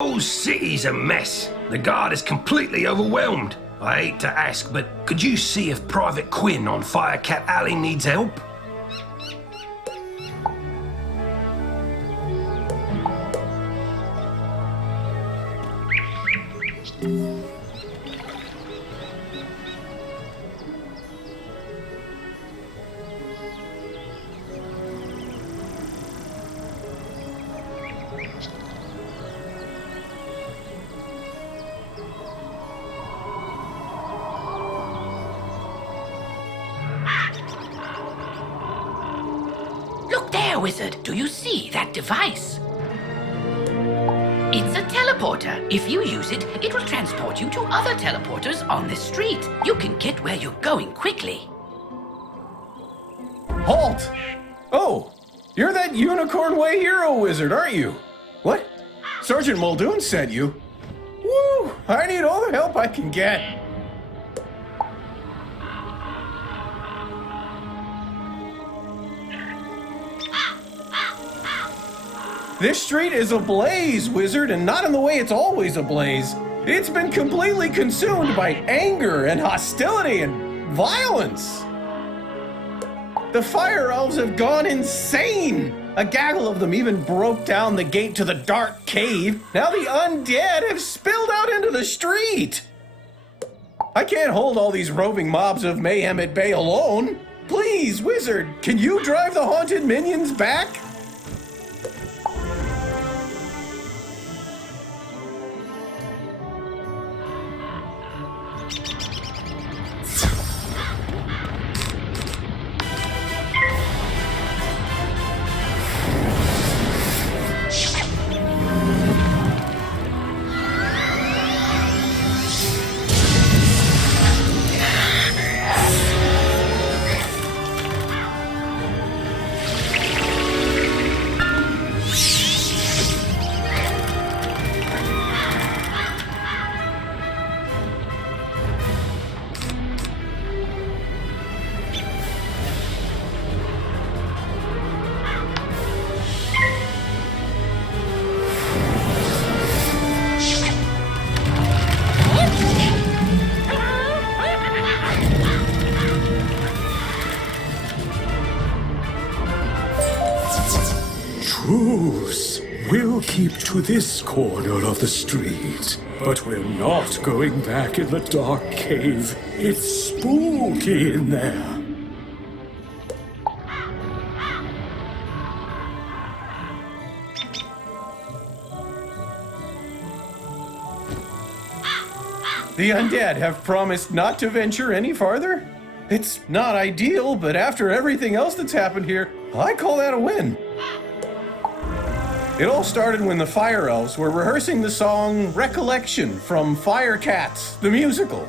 whole city's a mess. The guard is completely overwhelmed. I hate to ask, but could you see if Private Quinn on Firecat Alley needs help? Look there, Wizard. Do you see that device? It's a teleporter. If you use it, it will transport you to other teleporters on this street. You can get where you're going quickly. Halt! Oh, you're that Unicorn Way hero wizard, aren't you? What? Sergeant Muldoon sent you? Woo! I need all the help I can get. This street is ablaze, wizard, and not in the way it's always ablaze. It's been completely consumed by anger and hostility and violence. The fire elves have gone insane. A gaggle of them even broke down the gate to the dark cave. Now the undead have spilled out into the street. I can't hold all these roving mobs of mayhem at bay alone. Please, wizard, can you drive the haunted minions back? Truce. We'll keep to this corner of the street, but we're not going back in the dark cave. It's spooky in there. The undead have promised not to venture any farther? It's not ideal, but after everything else that's happened here, I call that a win. It all started when the Fire Elves were rehearsing the song Recollection from Firecat, the musical.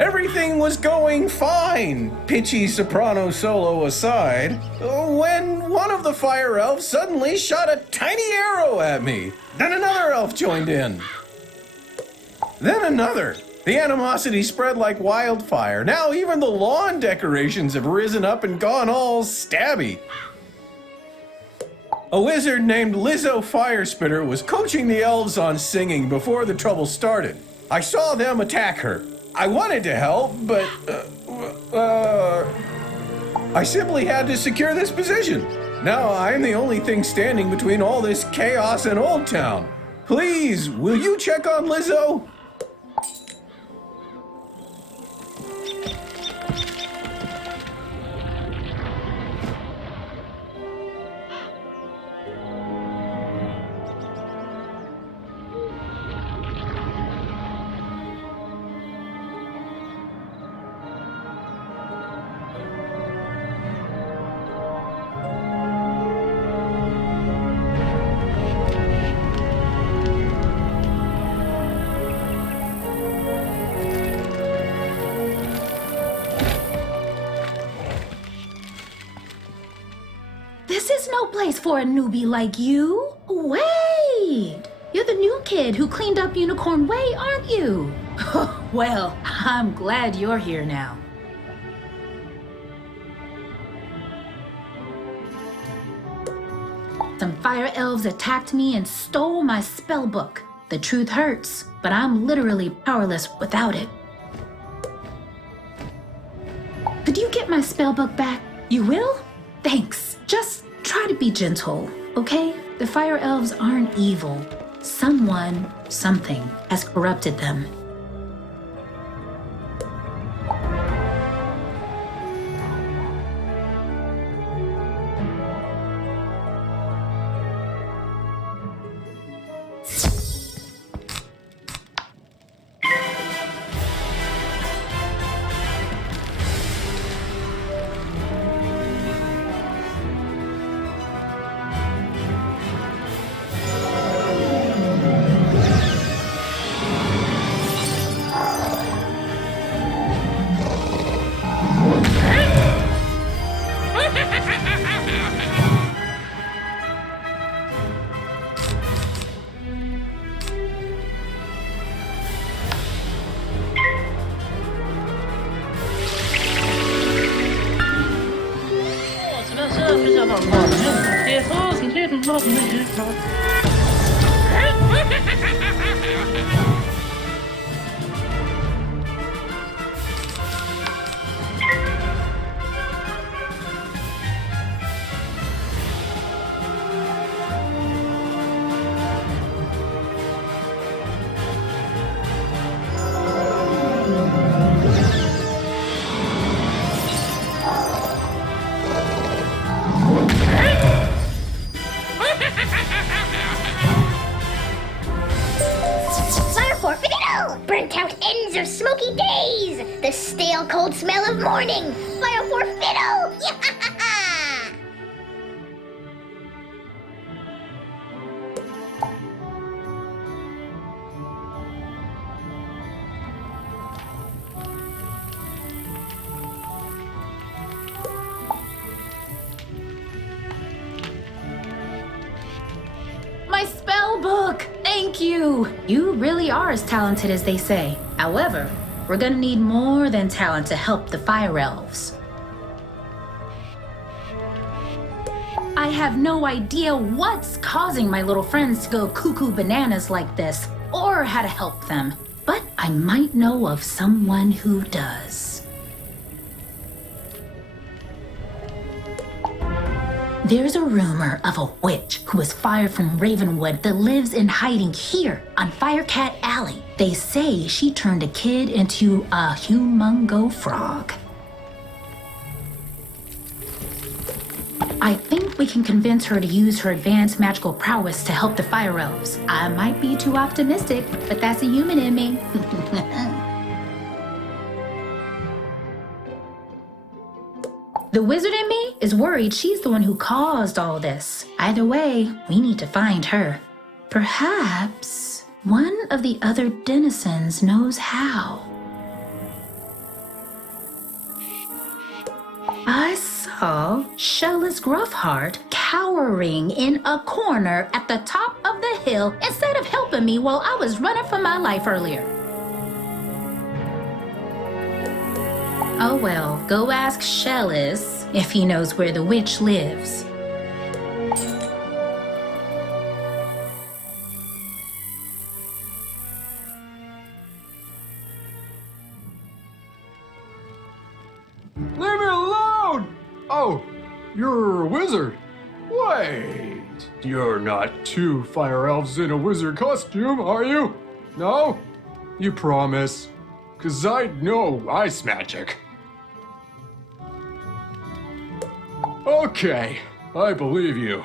Everything was going fine, pitchy soprano solo aside, when one of the Fire Elves suddenly shot a tiny arrow at me. Then another elf joined in. Then another. The animosity spread like wildfire. Now even the lawn decorations have risen up and gone all stabby. A wizard named Lizzo Firespitter was coaching the elves on singing before the trouble started. I saw them attack her. I wanted to help, but, I simply had to secure this position. Now I'm the only thing standing between all this chaos and Old Town. Please, will you check on Lizzo? This is no place for a newbie like you. Wait! You're the new kid who cleaned up Unicorn Way, aren't you? Well, I'm glad you're here now. Some fire elves attacked me and stole my spell book. The truth hurts, but I'm literally powerless without it. Could you get my spell book back? You will? Thanks. Just try to be gentle, okay? The fire elves aren't evil. Someone, something, has corrupted them. Burnt out ends of smoky days! The stale cold smell of morning! Fire for fiddle! My spell book! Thank you! You really are as talented as they say. However, we're gonna need more than talent to help the fire elves. I have no idea what's causing my little friends to go cuckoo bananas like this, or how to help them. But I might know of someone who does. There's a rumor of a witch who was fired from Ravenwood that lives in hiding here on Firecat Alley. They say she turned a kid into a humongo frog. I think we can convince her to use her advanced magical prowess to help the fire elves. I might be too optimistic, but that's a human in me. The wizard in me is worried she's the one who caused all this. Either way, we need to find her. Perhaps one of the other denizens knows how. I saw Shellis Gruffheart cowering in a corner at the top of the hill instead of helping me while I was running for my life earlier. Oh well, go ask Shellis if he knows where the witch lives. Leave me alone! Oh, you're a wizard. Wait, you're not two fire elves in a wizard costume, are you? No? You promise? 'Cause I know ice magic. Okay, I believe you.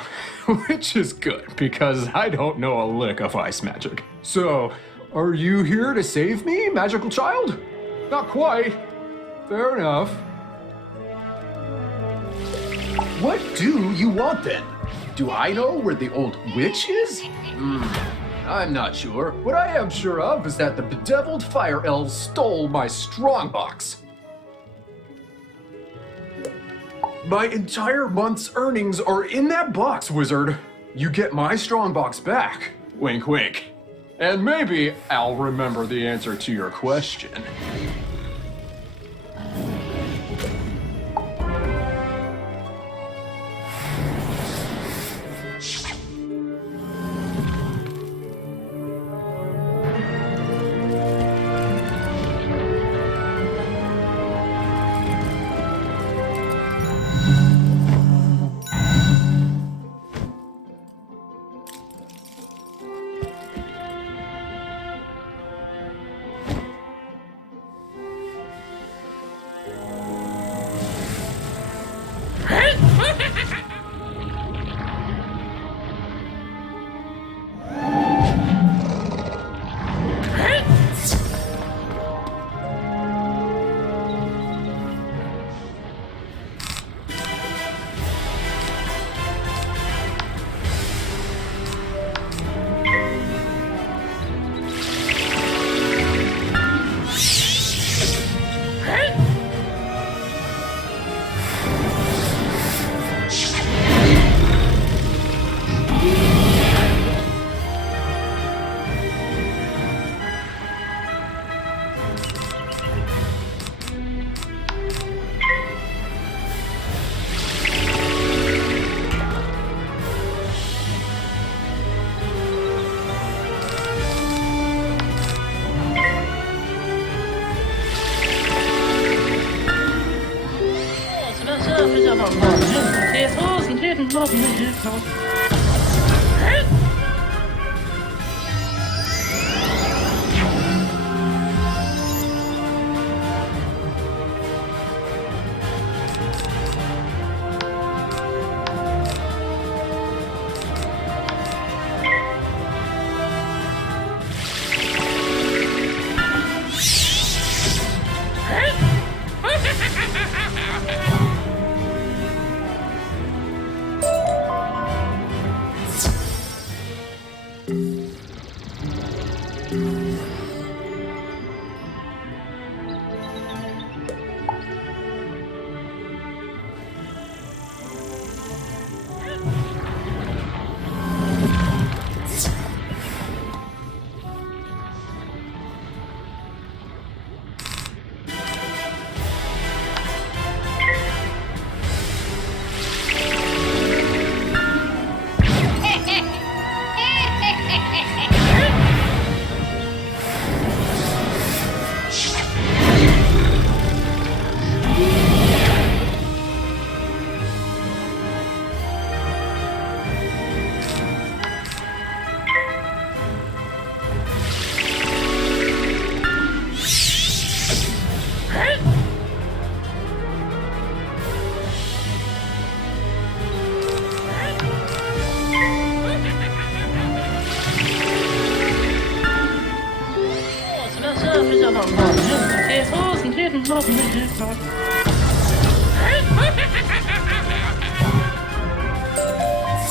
Which is good, because I don't know a lick of ice magic. So, are you here to save me, magical child? Not quite. Fair enough. What do you want then? Do I know where the old witch is? I'm not sure. What I am sure of is that the bedeviled fire elves stole my strongbox. My entire month's earnings are in that box, wizard. You get my strongbox back. Wink, wink. And maybe I'll remember the answer to your question.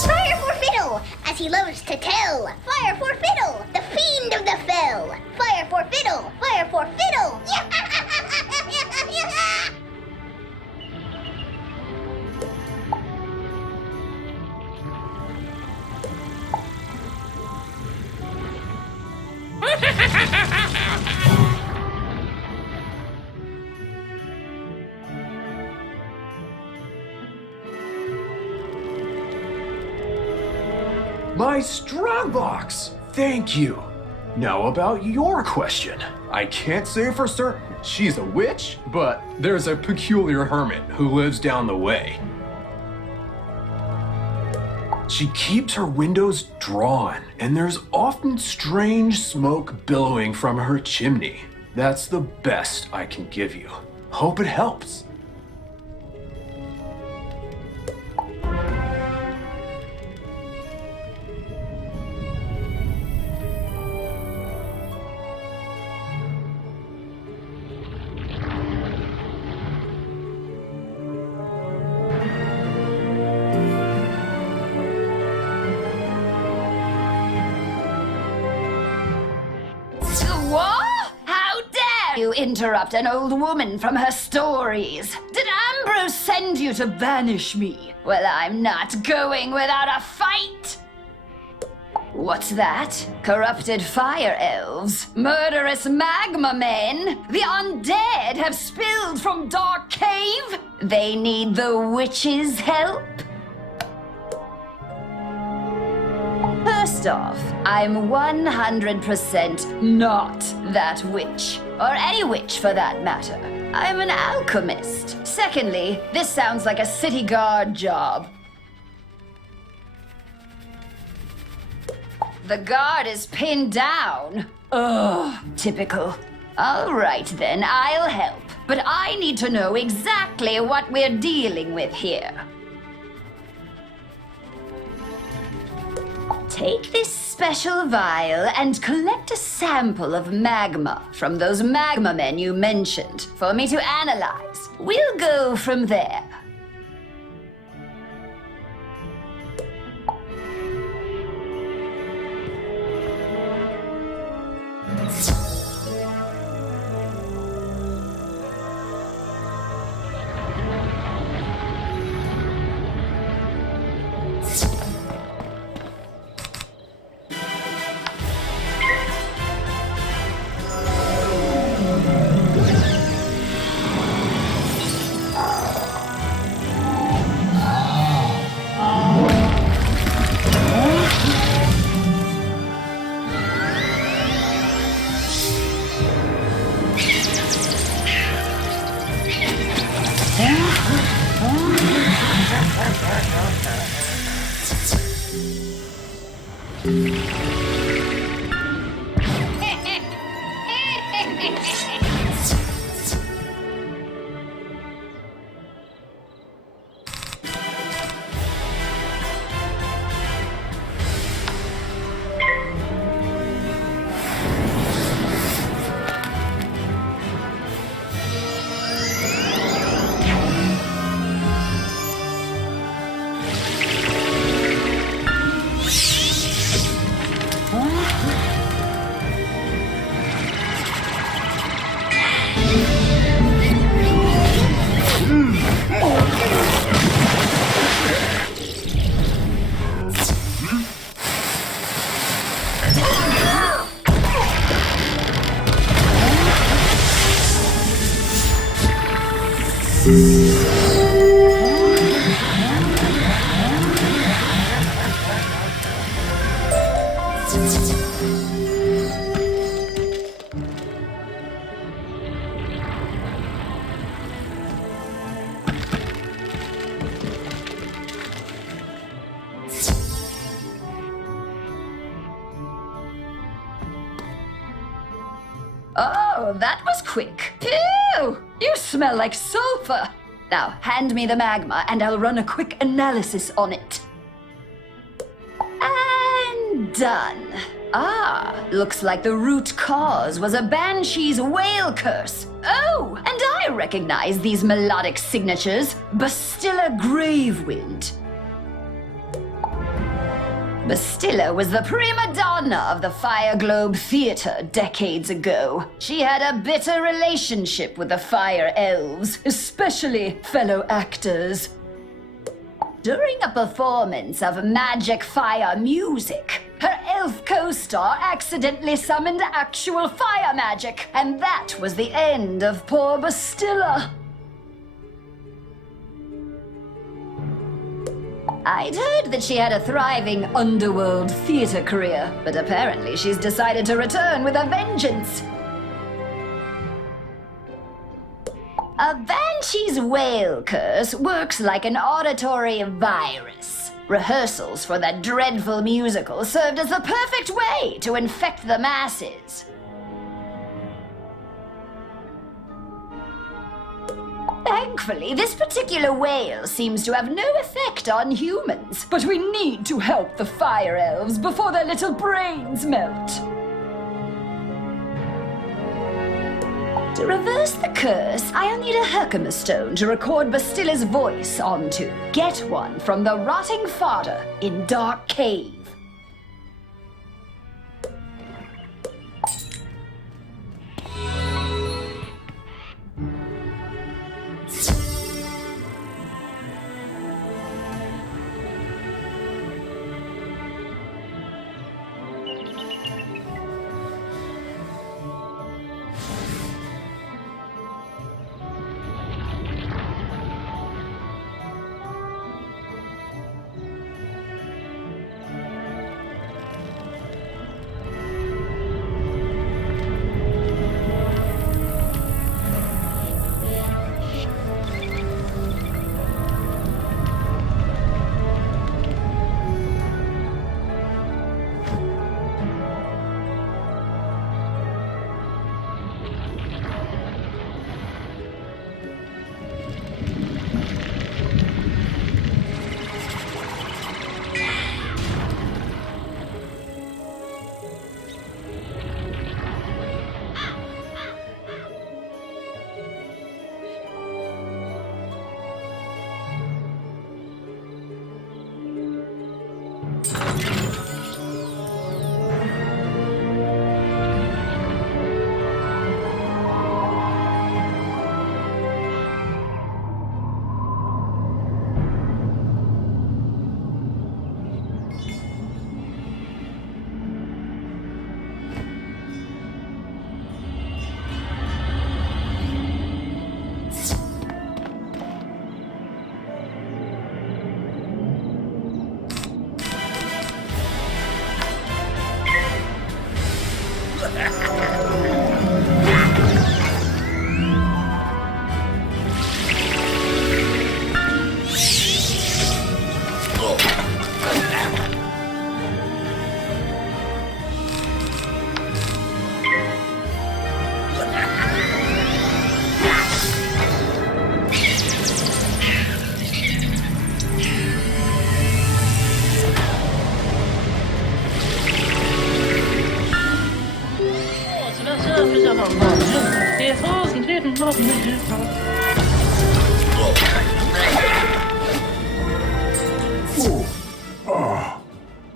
Fire for Fiddle, as he loves to tell. Fire for Fiddle, the fiend of the fell. Fire for Fiddle, fire for Fiddle. My strongbox! Thank you. Now about your question. I can't say for certain she's a witch, but there's a peculiar hermit who lives down the way. She keeps her windows drawn, and there's often strange smoke billowing from her chimney. That's the best I can give you. Hope it helps. What? How dare you interrupt an old woman from her stories? Did Ambrose send you to banish me? Well, I'm not going without a fight! What's that? Corrupted fire elves? Murderous magma men? The undead have spilled from Dark Cave? They need the witch's help? First off, I'm 100% not that witch. Or any witch for that matter. I'm an alchemist. Secondly, this sounds like a city guard job. The guard is pinned down. Ugh, typical. All right then, I'll help. But I need to know exactly what we're dealing with here. Take this special vial and collect a sample of magma from those magma men you mentioned for me to analyze. We'll go from there. Oh, that was quick. Phew! You smell like sulfur. Now, hand me the magma and I'll run a quick analysis on it. And done. Ah, looks like the root cause was a banshee's whale curse. Oh, and I recognize these melodic signatures. Bastilla Gravewind. Bastilla was the prima donna of the Fire Globe Theatre decades ago. She had a bitter relationship with the Fire Elves, especially fellow actors. During a performance of magic fire music, her elf co-star accidentally summoned actual fire magic, and that was the end of poor Bastilla. I'd heard that she had a thriving underworld theater career, but apparently she's decided to return with a vengeance. A banshee's whale curse works like an auditory virus. Rehearsals for that dreadful musical served as the perfect way to infect the masses. Thankfully, this particular whale seems to have no effect on humans, but we need to help the Fire Elves before their little brains melt. To reverse the curse, I'll need a Herkimer stone to record Bastilla's voice onto. Get one from the rotting fodder in Dark Cave.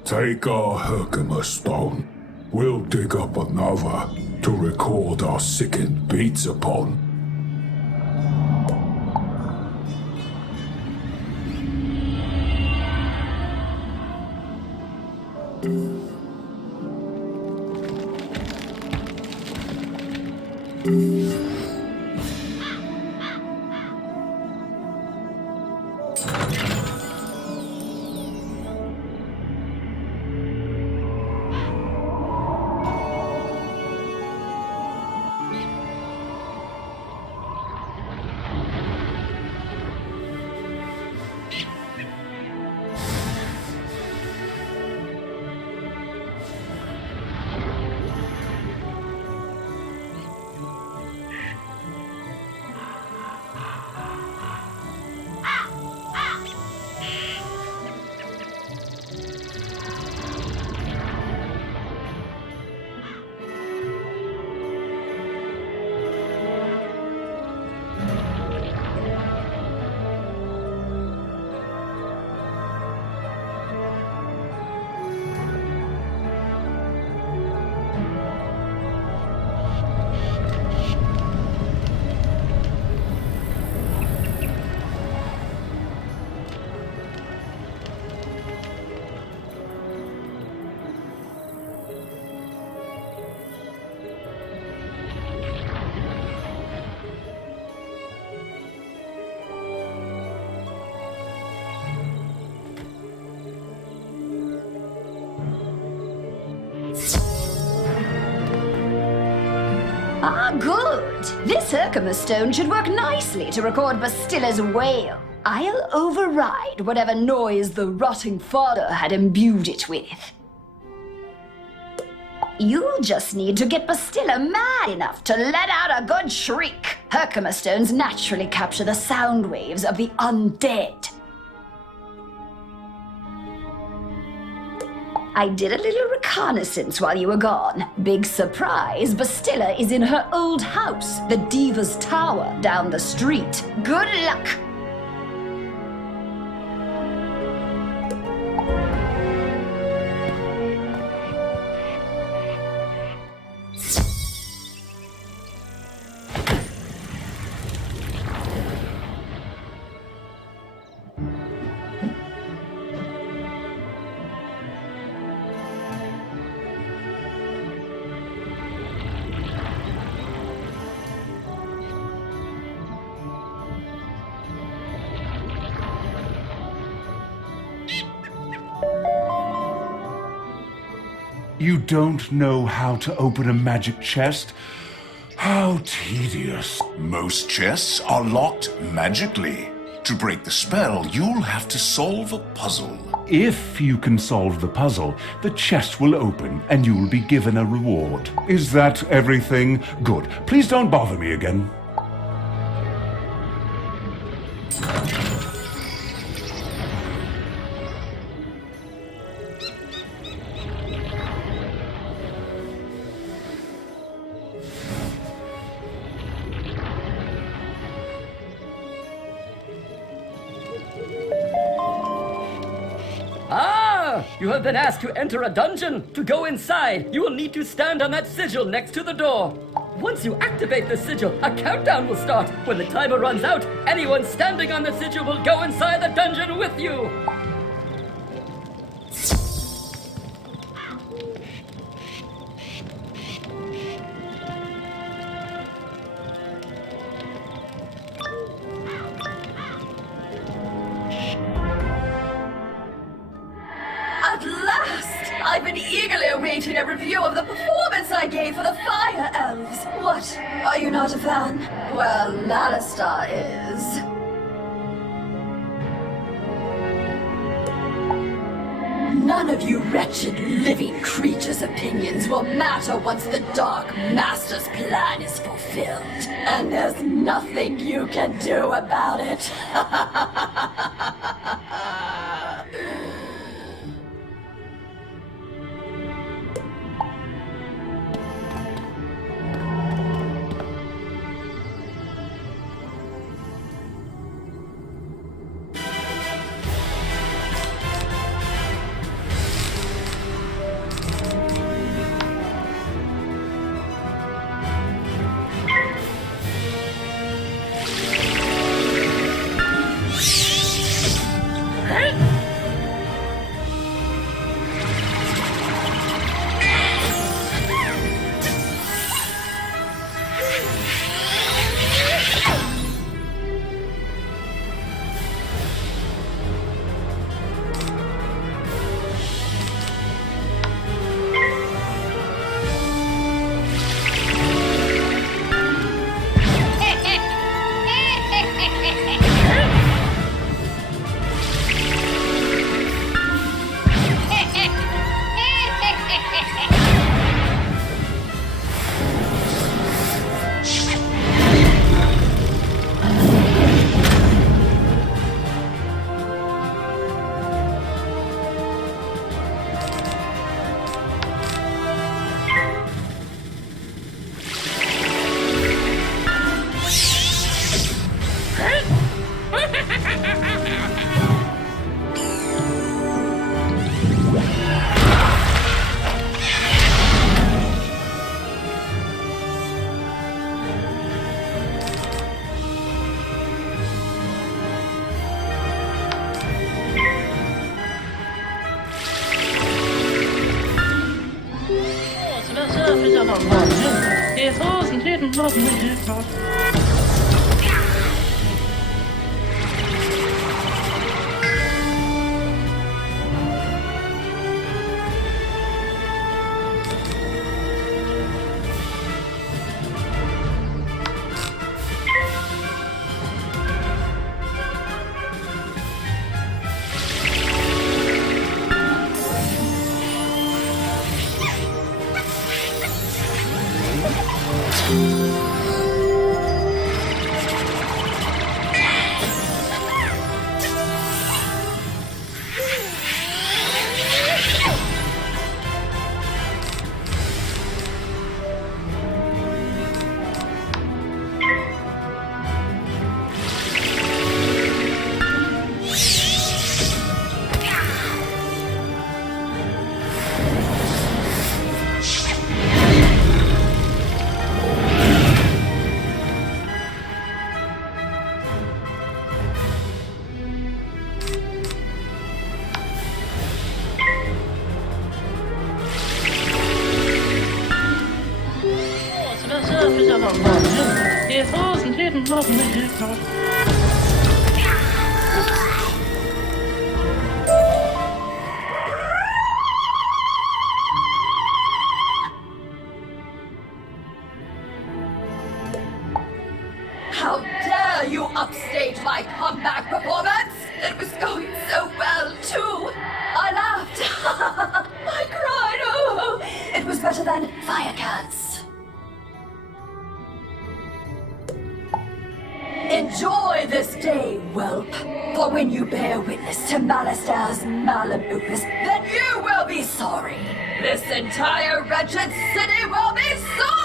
Take our Herkimer stone. We'll dig up another to record our sickened beats upon. Ah, good. This Herkimer stone should work nicely to record Bastilla's wail. I'll override whatever noise the rotting father had imbued it with. You'll just need to get Bastilla mad enough to let out a good shriek. Herkimer stones naturally capture the sound waves of the undead. I did a little reconnaissance while you were gone. Big surprise, Bastilla is in her old house, the Diva's Tower, down the street. Good luck! You don't know how to open a magic chest? How tedious. Most chests are locked magically. To break the spell, you'll have to solve a puzzle. If you can solve the puzzle, the chest will open and you'll be given a reward. Is that everything? Good. Please don't bother me again. You have been asked to enter a dungeon. To go inside, you will need to stand on that sigil next to the door. Once you activate the sigil, a countdown will start. When the timer runs out, anyone standing on the sigil will go inside the dungeon with you. At last! I've been eagerly awaiting a review of the performance I gave for the Fire Elves. What? Are you not a fan? Well, Lallistar is. None of you wretched living creatures' opinions will matter once the Dark Master's plan is fulfilled. And there's nothing you can do about it. How dare you upstage my comeback performance? It was going so well, too. I laughed. I cried. Oh, it was better than Firecat's. Enjoy this day, whelp. For when you bear witness to Malister's malum opus, then you will be sorry. This entire wretched city will be sorry!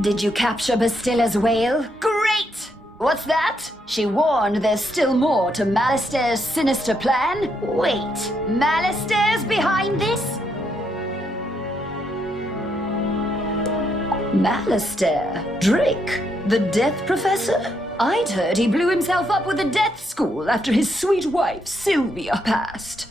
Did you capture Bastilla's whale? Great! What's that? She warned there's still more to Malister's sinister plan? Wait, Malister's behind this? Malister? Drake? The Death Professor? I'd heard he blew himself up with the Death School after his sweet wife, Sylvia, passed.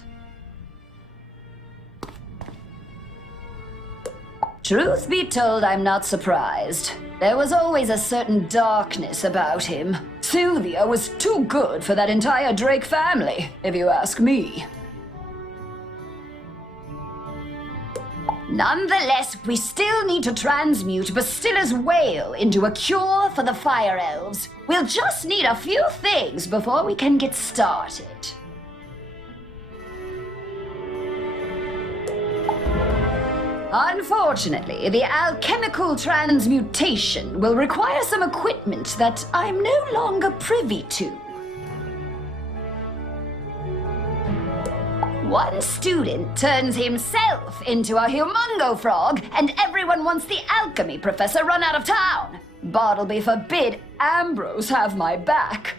Truth be told, I'm not surprised. There was always a certain darkness about him. Sylvia was too good for that entire Drake family, if you ask me. Nonetheless, we still need to transmute Bastilla's whale into a cure for the Fire Elves. We'll just need a few things before we can get started. Unfortunately, the alchemical transmutation will require some equipment that I'm no longer privy to. One student turns himself into a humongo frog, and everyone wants the alchemy professor run out of town. Bartleby forbid Ambrose have my back.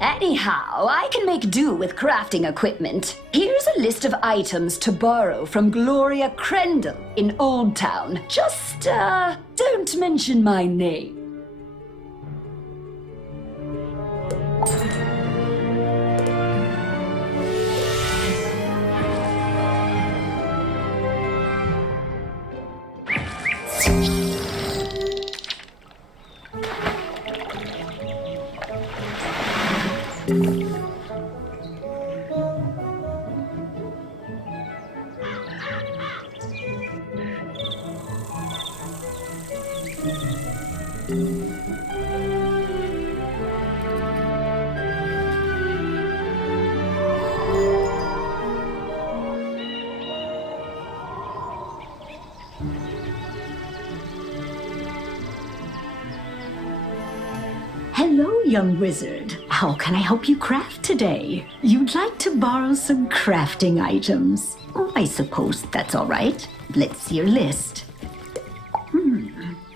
Anyhow, I can make do with crafting equipment. Here's a list of items to borrow from Gloria Crendel in Old Town. Just, don't mention my name. Hello, young wizard. How can I help you craft today? You'd like to borrow some crafting items. Oh, I suppose that's all right. Let's see your list.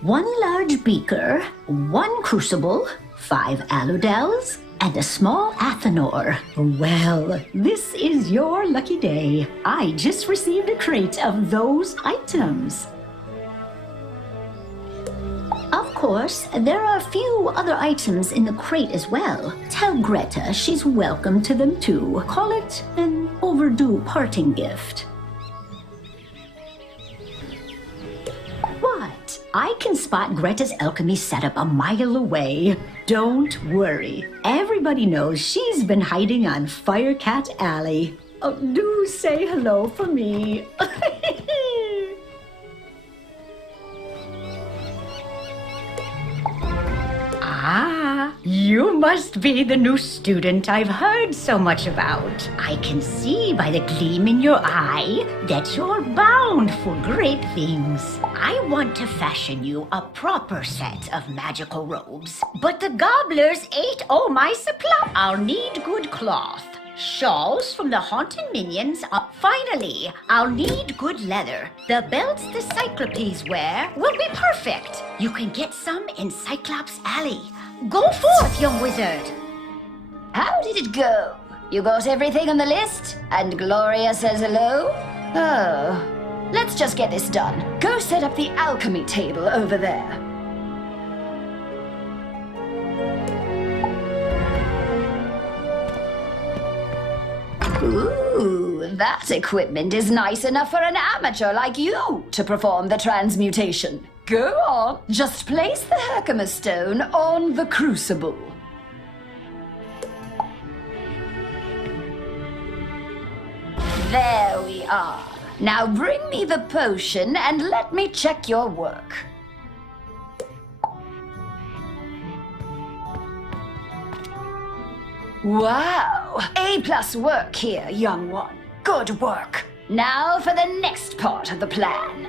One large beaker, one crucible, 5 aludels, and a small athanor. Well, this is your lucky day. I just received a crate of those items. Of course, there are a few other items in the crate as well. Tell Greta she's welcome to them too. Call it an overdue parting gift. What? I can spot Greta's alchemy setup a mile away. Don't worry. Everybody knows she's been hiding on Firecat Alley. Oh, do say hello for me. Ah, you must be the new student I've heard so much about. I can see by the gleam in your eye that you're bound for great things. I want to fashion you a proper set of magical robes, but the gobblers ate all my supply. I'll need good cloth. Shawls from the haunted minions. Finally, I'll need good leather. The belts the Cyclopes wear will be perfect. You can get some in Cyclops Alley. Go forth, young wizard. How did it go? You got everything on the list? And Gloria says hello? Oh, let's just get this done. Go set up the alchemy table over there. Ooh, that equipment is nice enough for an amateur like you to perform the transmutation. Go on, just place the Herkimer stone on the crucible. There we are. Now bring me the potion and let me check your work. Wow! A+ work here, young one. Good work. Now for the next part of the plan.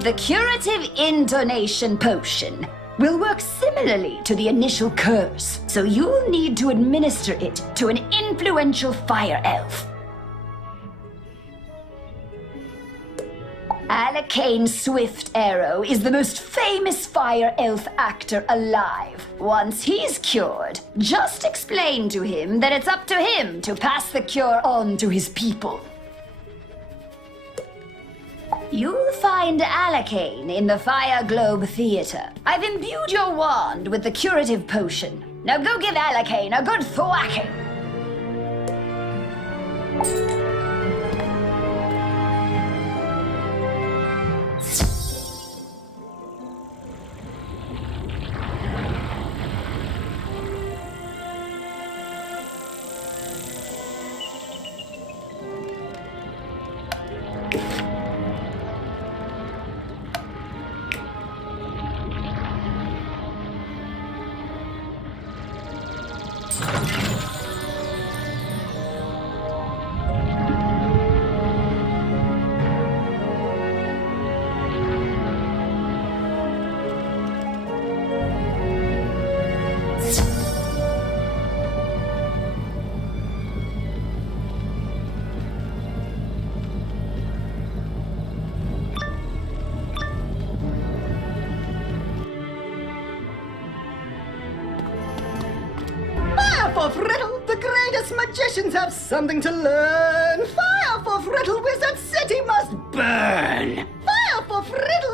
The curative intonation potion will work similarly to the initial curse, so you'll need to administer it to an influential fire elf. Alacane Swift Arrow is the most famous fire elf actor alive. Once he's cured, just explain to him that it's up to him to pass the cure on to his people. You'll find Alacane in the Fire Globe Theater. I've imbued your wand with the curative potion. Now go give Alacane a good thwacking. The greatest magicians have something to learn. Fire for Friddle, Wizard City must burn. Fire for Friddle.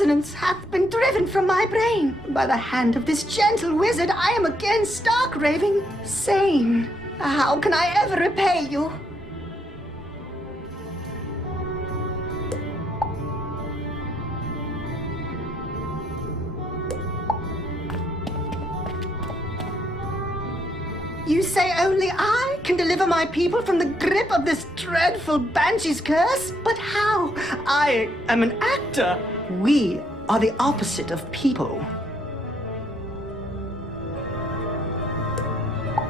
resonance hath been driven from my brain. By the hand of this gentle wizard, I am again stark raving sane. How can I ever repay you? You say only I can deliver my people from the grip of this dreadful banshee's curse? But how? I am an actor. We are the opposite of people.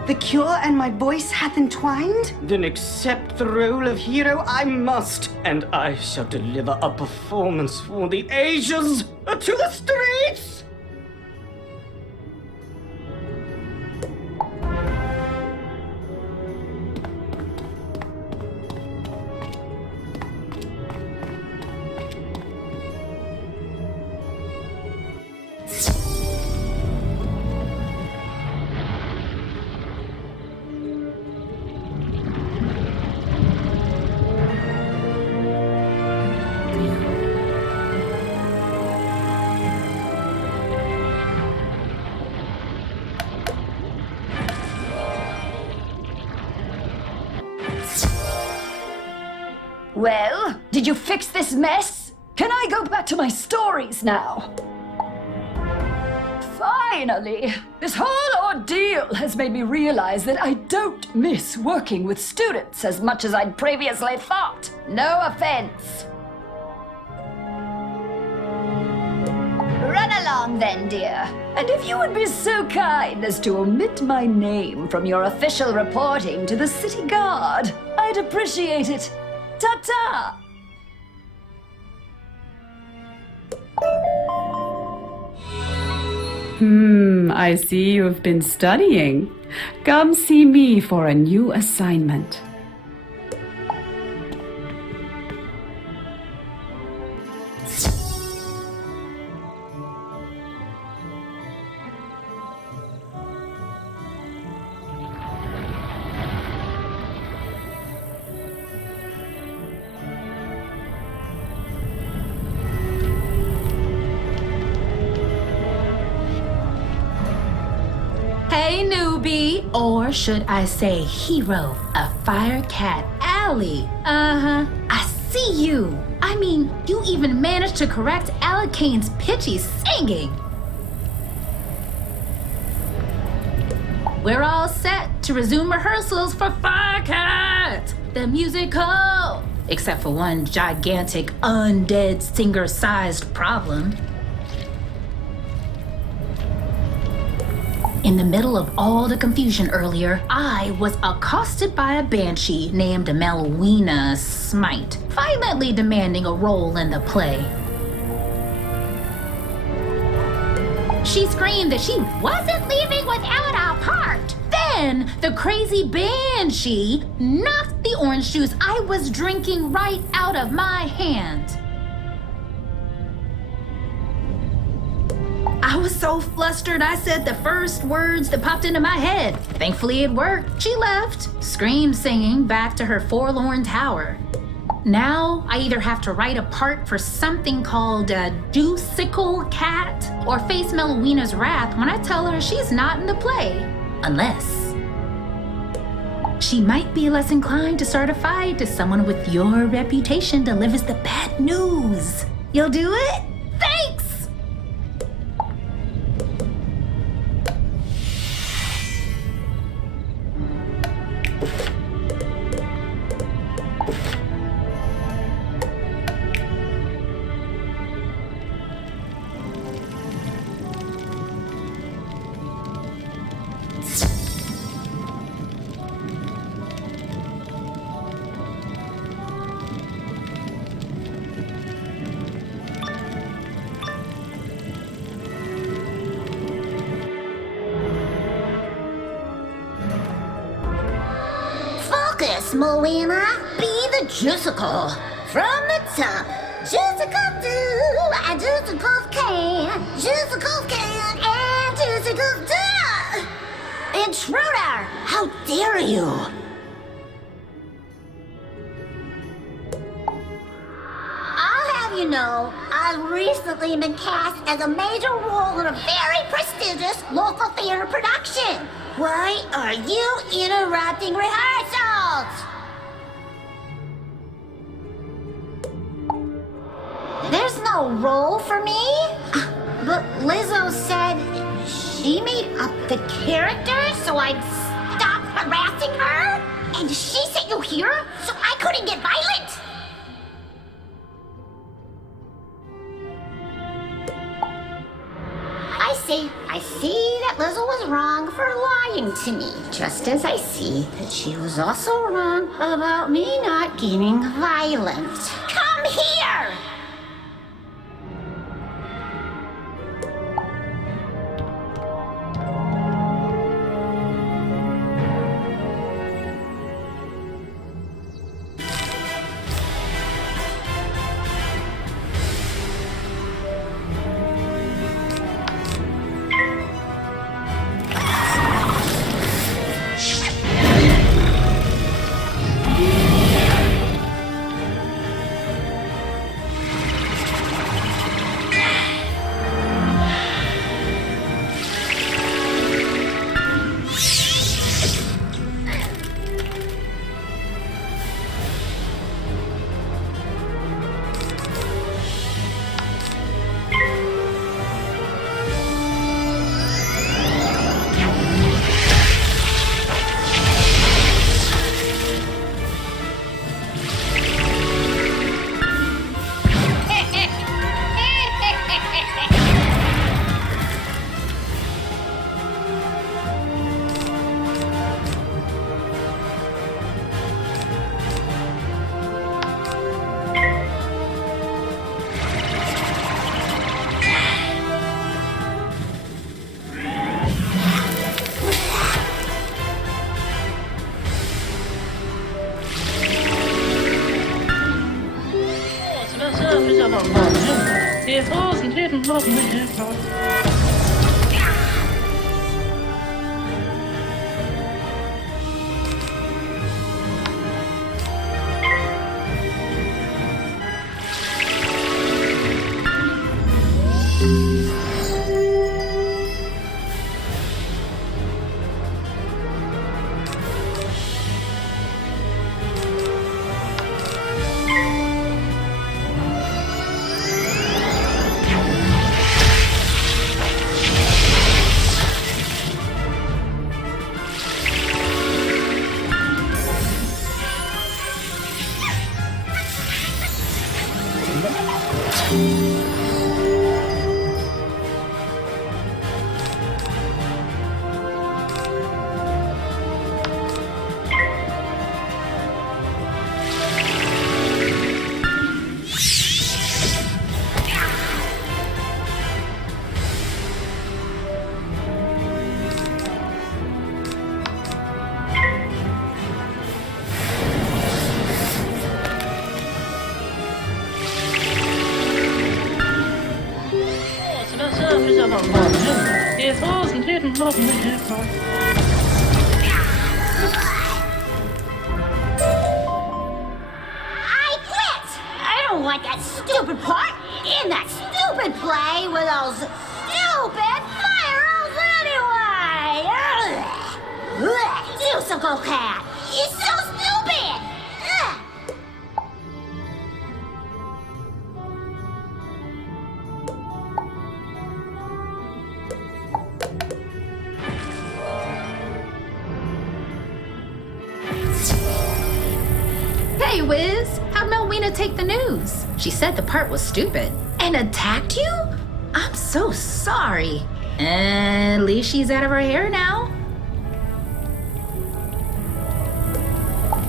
The cure and my voice hath entwined? Then accept the role of hero I must, and I shall deliver a performance for the ages to the streets! Well, did you fix this mess? Can I go back to my stories now? Finally! This whole ordeal has made me realize that I don't miss working with students as much as I'd previously thought. No offense. Run along then, dear. And if you would be so kind as to omit my name from your official reporting to the city guard, I'd appreciate it. Ta-ta! I see you've been studying. Come see me for a new assignment. Hey, newbie, or should I say hero of Firecat Alley. I see you. I mean, you even managed to correct Alicane's pitchy singing. We're all set to resume rehearsals for Firecat, the musical. Except for one gigantic undead singer-sized problem. In the middle of all the confusion earlier, I was accosted by a banshee named Melwina Smite, violently demanding a role in the play. She screamed that she wasn't leaving without a part. Then the crazy banshee knocked the orange juice I was drinking right out of my hand. I was so flustered I said the first words that popped into my head. Thankfully it worked. She left, scream singing back to her forlorn tower. Now I either have to write a part for something called a Juicicle Cat or face Melwina's wrath when I tell her she's not in the play. Unless she might be less inclined to start a fight if someone with your reputation delivers the bad news. You'll do it? Thanks! Focus, Melina. Be the Juicicle. From the top. Juicicle do, and Juicicle can. Juicicle can, and Juicicle do. Intruder! How dare you! I'll have you know, I've recently been cast as a major role in a very prestigious local theater production. Why are you interrupting rehearsals? There's no role for me? But Lizzo said she made up the character so I'd stop harassing her? And she sent you here so I couldn't get violent? I see that Lizzo was wrong for lying to me, just as I see that she was also wrong about me not getting violent. Come here! I quit! I don't like that stupid part in that stupid play with those stupid fire elves anyway! Ugh. Juicicle Cat! You're so stupid! Ugh. Hey, Wiz! How'd Melwina take the news? She said the part was stupid. And attacked you? I'm so sorry. At least she's out of her hair now.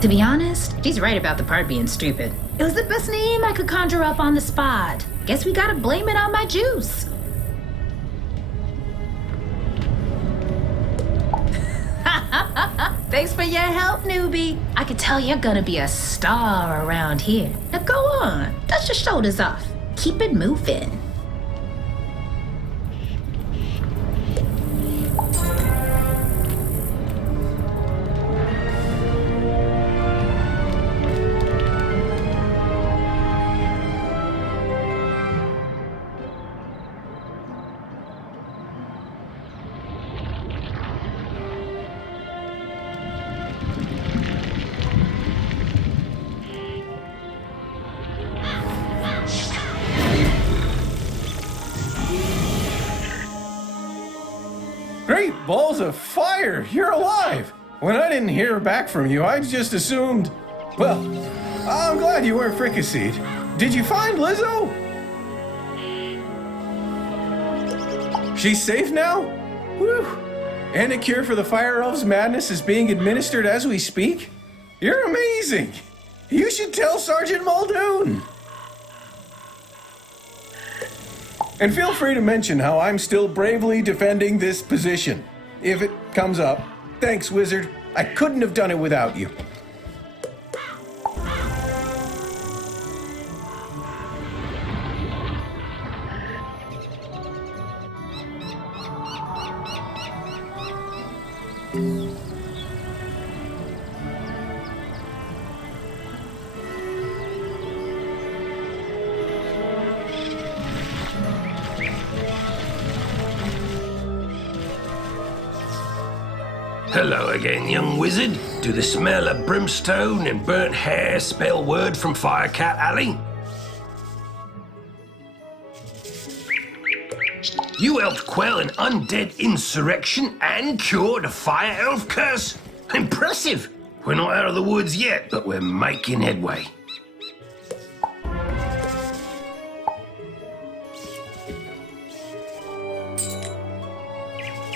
To be honest, she's right about the part being stupid. It was the best name I could conjure up on the spot. Guess we gotta blame it on my juice. Thanks for your help, newbie. I could tell you're gonna be a star around here. Now go on, dust your shoulders off. Keep it moving. Great balls of fire! You're alive! When I didn't hear back from you, I just assumed... Well, I'm glad you weren't fricasseed. Did you find Lizzo? She's safe now? Whew. And a cure for the Fire Elves' madness is being administered as we speak? You're amazing! You should tell Sergeant Muldoon! And feel free to mention how I'm still bravely defending this position. If it comes up. Thanks, Wizard. I couldn't have done it without you. Hello again, young wizard. Do the smell of brimstone and burnt hair spell word from Firecat Alley? You helped quell an undead insurrection and cured a fire elf curse? Impressive! We're not out of the woods yet, but we're making headway.